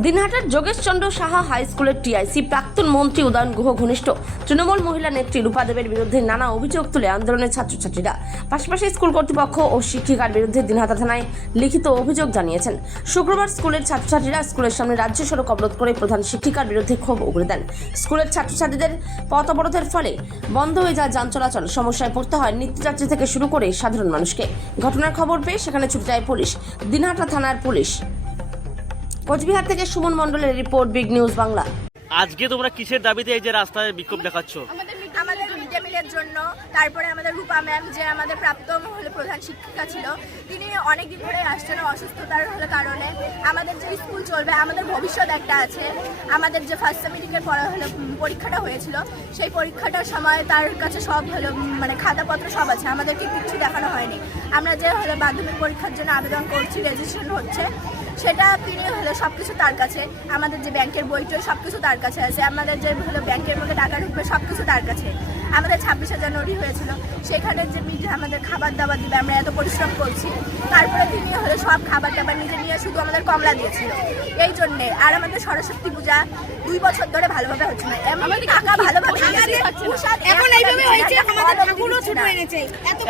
দিনহাটার Jogeshchandra Saha high স্কুলের TIC প্রাক্তন মন্ত্রী উদয়ন গুহ ঘনিষ্ঠ তৃণমূল মহিলা নেত্রী রূপা দেবের বিরুদ্ধে নানা অভিযোগ তুলে আন্দোলনের ছাত্রছাত্রীরা পাশাপাশি স্কুল কর্তৃপক্ষ ও শিক্ষিকার বিরুদ্ধে দিনহাটা থানায় লিখিত অভিযোগ জানিয়েছেন। শুক্রবার স্কুলের ছাত্রছাত্রীরা স্কুলের সামনে রাজ্য সড়ক অবরোধ করে প্রধান শিক্ষিকার বিরুদ্ধে ক্ষোভ উগরে দেন। স্কুলের ছাত্রছাত্রীদের পথ অবরোধের ফলে বন্ধ হয়ে যায় যান চলাচল, সমস্যায় পড়তে হয় নিত্যযাত্রী থেকে শুরু করে সাধারণ মানুষকে। ঘটনার খবর পেয়ে সেখানে ছুটে যায় পুলিশ। দিনহাটা থানার পুলিশ। কোচবিহার থেকে সুমন মণ্ডলের রিপোর্ট, বিগ নিউজ বাংলা। আজকে তোমরা কিসের দাবিতে এই যে রাস্তায় বিক্ষোভ দেখাচ্ছ? আমাদের মিড ডে মিলের জন্য। তারপরে আমাদের রূপা ম্যাম, যে আমাদের প্রাক্তন প্রধান শিক্ষিকা ছিল, তিনি অনেক দিন ধরে আসছেন অসুস্থতার কারণে। আমাদের যে স্কুল চলবে, আমাদের ভবিষ্যৎ একটা আছে। আমাদের যে ফার্স্ট সেমিস্টারের পরীক্ষাটা হয়েছিল, সেই পরীক্ষাটার সময় তার কাছে সব খাতাপত্র সব আছে, আমাদেরকে কিছু দেখানো হয়নি। আমরা যে মাধ্যমিক পরীক্ষার জন্য আবেদন করছি, রেজিস্ট্রেশন হচ্ছে, সেটা তিনি সব কিছু তার কাছে। আমাদের যে ব্যাংকের বইটই সব কিছু তার কাছে আছে। আমাদের যে ব্যাংকের মধ্যে টাকা ঢুকবে সব কিছু তার কাছে। আমাদের 26শে জানুয়ারি হয়েছিল, সেখানে যে আমাদের খাবার দাবার দিবে, আমরা এত পরিশ্রম করছি, তারপরে তিনি সব খাবার টাবার নিজে নিয়ে শুধু আমাদের কমলা দিয়েছিল এই জন্যে। আর আমাদের সরস্বতী পূজা 2 বছর ধরে ভালোভাবে হচ্ছে না, টাকা ভালোভাবে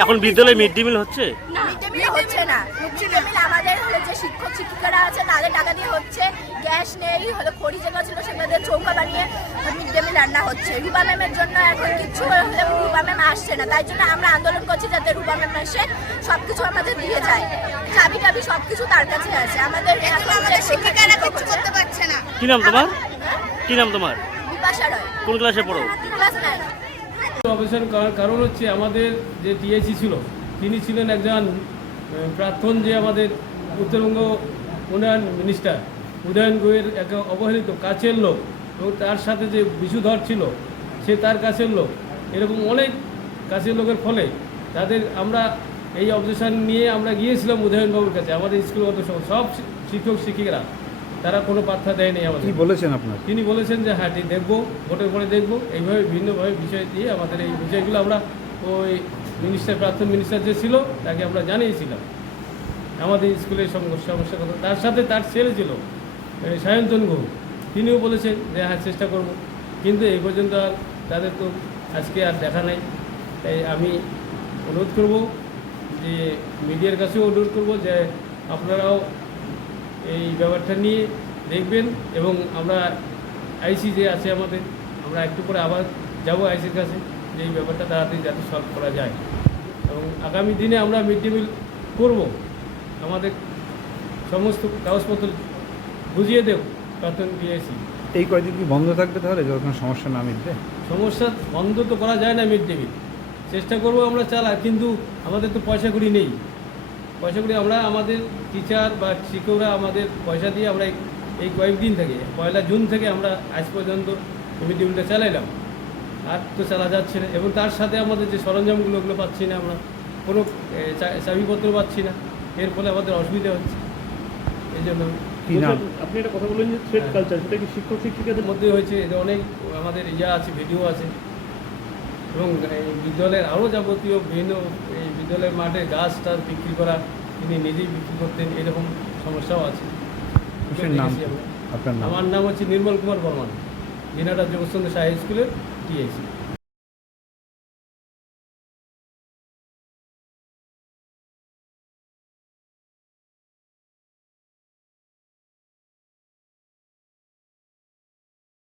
এখন বিদ্যালয়ে মিড ডে মিল হচ্ছে না। মিড ডে মিল হচ্ছে না। মিড ডে মিল আমাদের যে শিক্ষক শিক্ষিকারা আছে তাদের টাকা দিয়ে হচ্ছে। গ্যাস নেই, খড়ি যেগুলো ছিল সেগুলো দিয়ে চৌকা বানিয়ে মিড ডে মিল রান্না হচ্ছে। রূপা ম্যামের জন্য এখন কিচ্ছু রূপা ম্যাম আসছে না, তাই জন্য আমরা আন্দোলন করছি যাতে রূপা ম্যাম এসে সবকিছু আমাদের দিয়ে যায়। চাবি টাবি সবকিছু তার কাছে আছে। আমাদের শিক্ষিকারা কিছু করতে পারছে না। কি নাম তোমার? কি নাম তোমার? বিপাশা রয়। কোন ক্লাসে পড়ো? ক্লাস 9। অবসান করার কারণ হচ্ছে আমাদের যে টিআইসি ছিল, তিনি ছিলেন একজন প্রাক্তন যে আমাদের উত্তরবঙ্গ উন্নয়ন মিনিস্টার উদয়ন গুহের এক অবহেলিত কাছের লোক, এবং তার সাথে যে বিশুধর ছিল সে তার কাছের লোক। এরকম অনেক কাছের লোকের ফলে তাদের আমরা এই অবজেকশন নিয়ে আমরা গিয়েছিলাম উদয়নবাবুর কাছে। আমাদের স্কুলগত সব শিক্ষক শিক্ষিকারা তারা কোনো পাত্তা দেয়নি আমাদের। কি বলেছেন আপনার? তিনি বলেছেন যে হ্যাঁ ঠিক দেখবো, ভোটের পরে দেখবো। এইভাবে ভিন্নভাবে বিষয় দিয়ে আমাদের এই বিষয়গুলো আমরা ওই প্রাক্তন মিনিস্টার যে ছিল তাকে আমরা জানিয়েছিলাম আমাদের স্কুলের সমস্যার কথা। তার সাথে তার ছেলে ছিল সায়ন্তন গুহ, তিনিও বলেছেন যে হ্যাঁ চেষ্টা করব, কিন্তু এই পর্যন্ত আর তাদের তো আজকে আর দেখা নাই। তাই আমি অনুরোধ করব যে মিডিয়ার কাছেও অনুরোধ করব যে আপনারাও এই ব্যাপারটা নিয়ে দেখবেন, এবং আমরা আইসি যে আছে আমাদের, আমরা একটু করে আবার যাব আইসির কাছে যে এই ব্যাপারটা তাড়াতাড়ি যাতে সলভ করা যায়, এবং আগামী দিনে আমরা মিড ডে মিল করব। আমাদের সমস্ত কাগজপত্র বুঝিয়ে দেব প্রাক্তন টিআইসি। এই কয়দিন কি বন্ধ থাকবে তাহলে যখন সমস্যা না মিটবে? সমস্যা বন্ধ তো করা যায় না মিড ডে মিল, চেষ্টা করবো আমরা কিন্তু আমাদের তো পয়সা কড়ি নেই। পয়সা কড়ি আমরা আমাদের টিচার বা শিক্ষকরা আমাদের পয়সা দিয়ে আমরা এই কয়েকদিন থেকে 1 জুন থেকে আমরা আজ পর্যন্ত মিড ডে মিলটা চালাইলাম, আর তো চালা যাচ্ছে না। এবং তার সাথে আমাদের যে সরঞ্জামগুলো ওগুলো পাচ্ছি না, আমরা কোনো চাবিপত্র পাচ্ছি না, এর ফলে আমাদের অসুবিধা হচ্ছে। এই জন্য কি নাম? আপনি একটা কথা বললেন যে থ্রেড কালচার, সেটা কি শিক্ষক শিক্ষিকাদের মধ্যে হয়েছে? এটা অনেক আমাদের আছে, ভিডিও আছে, এবং এই বিদ্যালয়ের আরও যাবতীয় বিভিন্ন এই বিদ্যালয়ের মাঠে গাছ টাছ বিক্রি করা, তিনি নিজেই বিক্রি করতেন, এরকম সমস্যাও আছে। আপনার নাম? আমার নাম হচ্ছে নির্মল কুমার বর্মন, দিনহাটা যোগেশচন্দ্র সাহা স্কুলের টিআইসি।